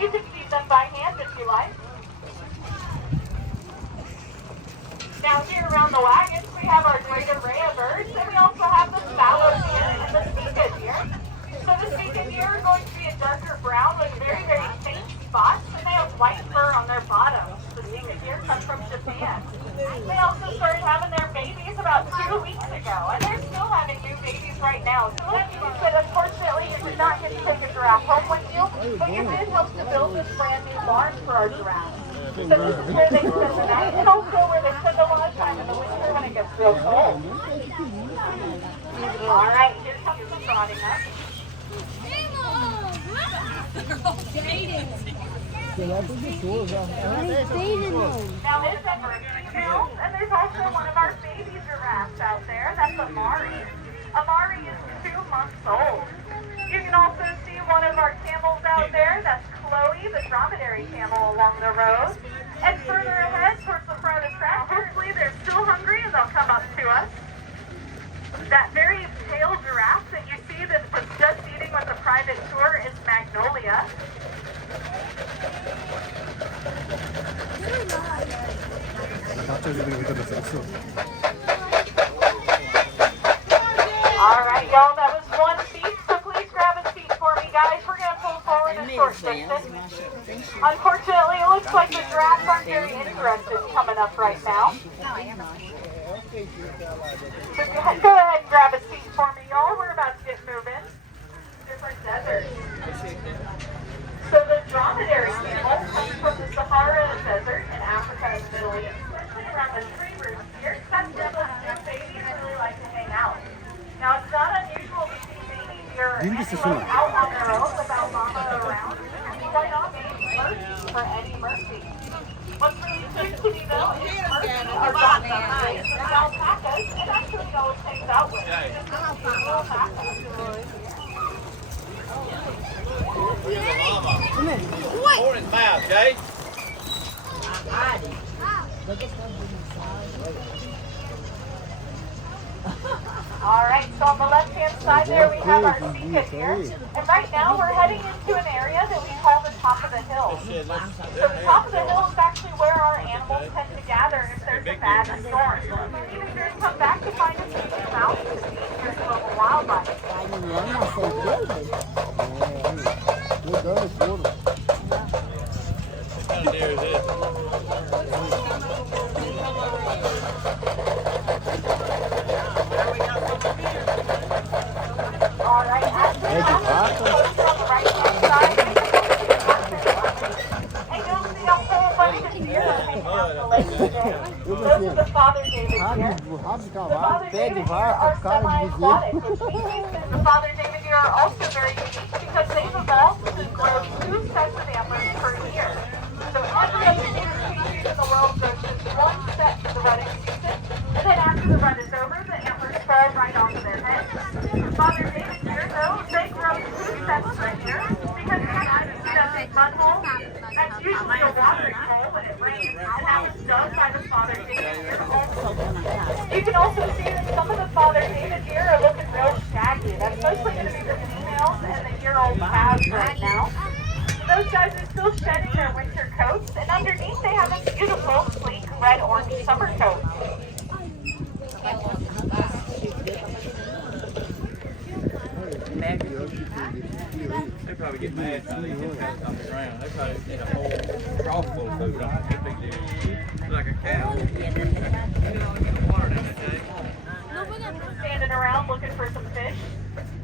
You can feed them by hand if you like. Now here around the wagons, we have our great array of birds, and we also have the fallow deer and the sika deer. So the sika deer are going to be a darker brown with very, very faint spots, and they have white fur on their bottoms. The sika deer come from Japan. They also started having their babies about 2 weeks ago, and they're still having new babies right now. So that means that unfortunately you did not get to take a giraffe home with you, but you did help to build this brand new barn for our giraffes. So this is where they spend the night, and also where they spend a lot of time in the winter when it gets real cold. All right, here comes the trotting up. Now there's that female, and there's also one of our baby giraffes out there. That's Amari. Amari is 2 months old. You can also see one of our camels out there. That's Chloe, the dromedary camel along the road. And further ahead, towards the front of the track, hopefully they're still hungry and they'll come up to us. That very pale giraffe that you see that was just eating with the private tour is Magnolia. All right, y'all, that was one seat, so please grab a seat for me, guys. We're going to pull forward a short distance. Unfortunately, it looks like the giraffes aren't very interested coming up right now. So go ahead and grab a seat for me, y'all. We're about to get moving. Different deserts. So the dromedary camel comes from the Sahara Desert in Africa and the Middle East. Especially around the tree roots here. That's where those new babies really like to hang out. Now, it's not unusual to see baby deer antelope out on their own without mama around. Quite often, Murphy for Eddie Murphy. What's really cute to me, though, is Murphy are got some raised with alpacas, and actually always hangs out with them. Just a little alpacas. 4 and 5, okay? All right, so on the left-hand side there, we have our sika deer. And right now, we're heading into an area that we call the top of the hill. So the top of the hill is actually where our animals tend to gather if there's a bad storm. Even bears come back to find us in the mountains to feed their global wildlife. All right, actually, on the right-hand side, and you'll see a whole bunch of deer hanging out in the lake today. Those are the Father David deer. The Father David deer are semi-aquatic, which means that the Father David deer are also very unique because they've evolved to grow 2 sets of antlers per year. So every other deer species in the world grows just 1 set for the rutting season, and then after the rut is over, the antlers fall right onto their heads. Father David deer, though, they grow 2 sets a year because sometimes you see that big mud hole. That's usually a watering hole when it rains, and that was dug by the Father David deer also. You can also see that some of the Father David deer are looking real shaggy. That's mostly going to be the females and the year-old calves right now. Those guys are still shedding their winter coats, and underneath they have a beautiful, sleek, red-orange summer coat. They probably get mad when they get that on the ground. They probably need a whole trough full of food on it. That big deal. Like a cow. You know, get the water down that day. Standing around looking for some fish.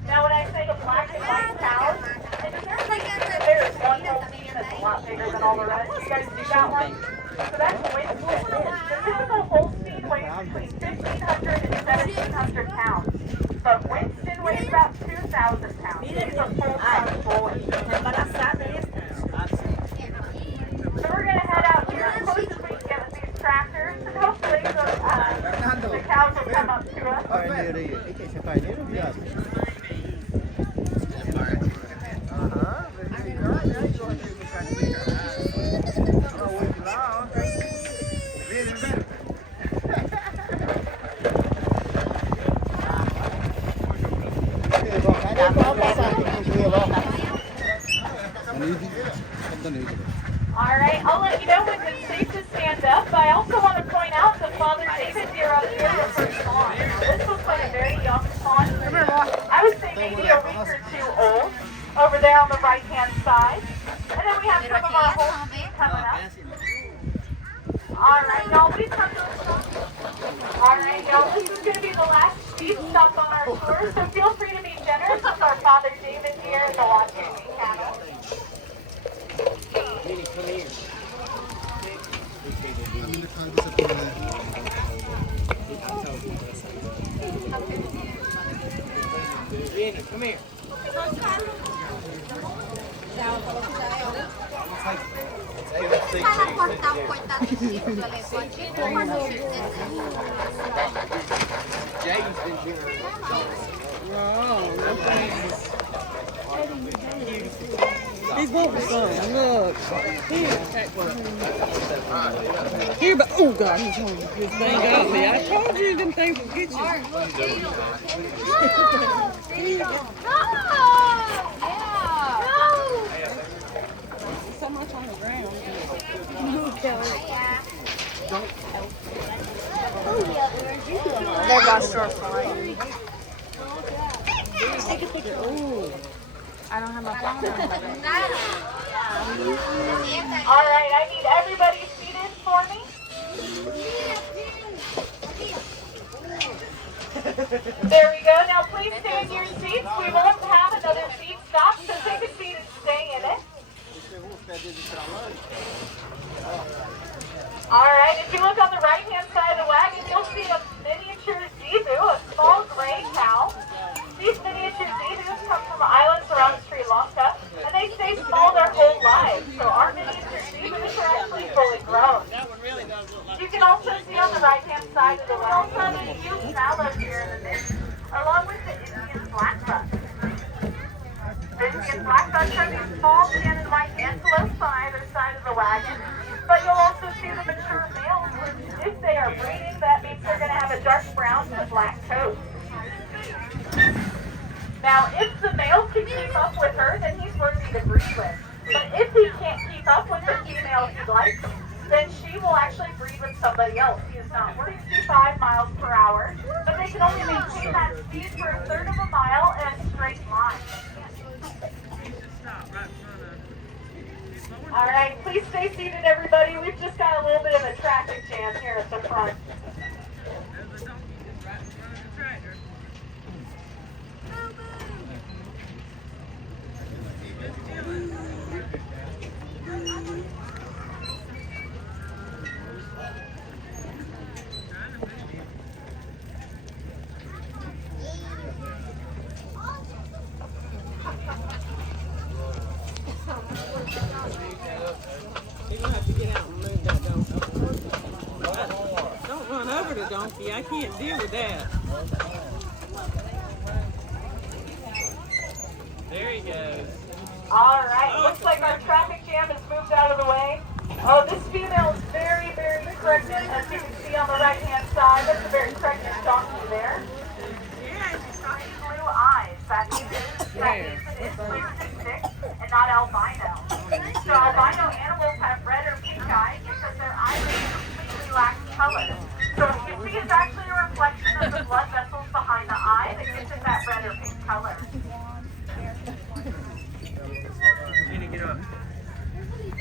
Now when I say the black and white cows, and there's one Holstein that's a lot bigger than all the rest. You guys see that one? So that's Winston. The typical Holstein weighs between 1,500 and 1,700 pounds. But Winston weighs about 2,000 pounds. He's a full-size bully. So we're going to head out here as close as we can get with these tractors, and hopefully the cows will come up to us. All right, I'll let you know when it's safe to stand up. I also want to point out the Father David deer up here in the first fawn. This looks like a very young fawn. I would say maybe a week or two old over there on the right-hand side. And then we have some of our whole team coming up. All right, y'all, please come to the stop. All right, y'all, this is going to be the last sheep stop on our tour, so feel free to be generous with our Father David here and the Watching cattle. Minnie, come here. Minnie, come here. He's looking for some. Look. Here, but oh God, he's home. This thing got me. I told you them things would get you. So much on the ground. They're about to start flying. Take a picture. Ooh. I don't have my phone. All right, I need everybody seated for me. There we go. Now please stay in your seats. We won't have another seat stop, so take a seat and stay in it. All right, if you look on the right-hand side of the wagon, you'll see a miniature zebu, a small gray cow. These miniature zebus come from islands around Sri Lanka, and they stay small their whole lives. So our miniature zebus are actually fully grown. You can also see on the right-hand side of the wagon a huge mallow here in the midst, along with the Indian blackbuck. The Indian blackbucks are these small tan and white antelopes on either side of the wagon, but you'll also see the mature males. If they are breeding, that means they're going to have a dark brown to black coat. Now, if the male can keep up with her, then he's worthy to breed with. But if he can't keep up with the female he likes, then she will actually breed with somebody else. He is not 65 miles per hour, but they can only maintain that speed for a third of a mile in a straight line. All right, please stay seated, everybody. We've just got a little bit of a traffic jam here at the front. Don't run over the donkey. I can't deal with that. There he goes. All right, looks like our traffic jam has moved out of the way. Oh, this female is very, very pregnant, as you can see on the right-hand side. That's a very pregnant donkey there. Blue eyes. That means it is clear and not albino. So albino animals have red or pink eyes because their eyes completely lack color. So what you see is actually a reflection of the blood vessels behind the eye that gives it that red or pink color.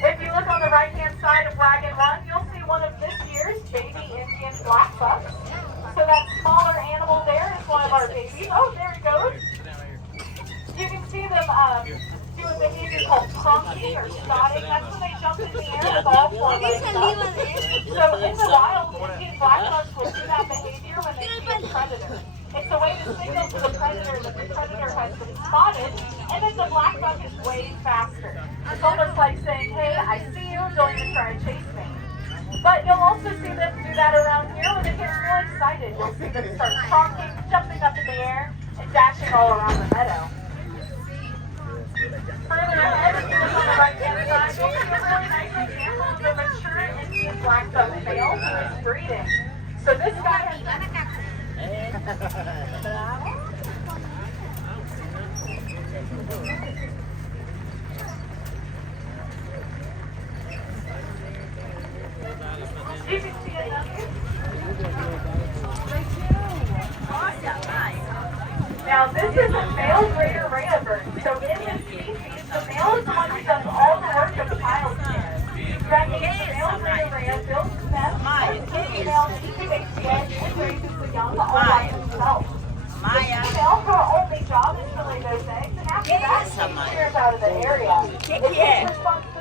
If you look on the right-hand side of Wagon 1, you'll see one of this year's baby Indian blackbucks. So that smaller animal there is one of our babies. Oh, there it goes. You can see them do a behavior called pronking or spotting. That's when they jump in the air with all four legs up. So in the wild, Indian blackbucks will do that behavior when they see a predator. It's a way to signal to the predator that the predator has been spotted, and then the blackbuck is way faster. It's almost like saying, hey, I see you, don't even try to chase me. But you'll also see them do that around here when they get real excited. You'll see them start pronking, jumping up in the air, and dashing all around the meadow. Further ahead, if you look on the right-hand side, you'll see a really nice example of the mature Indian blackbuck male who is breeding. So this guy has Louisiana. Its first response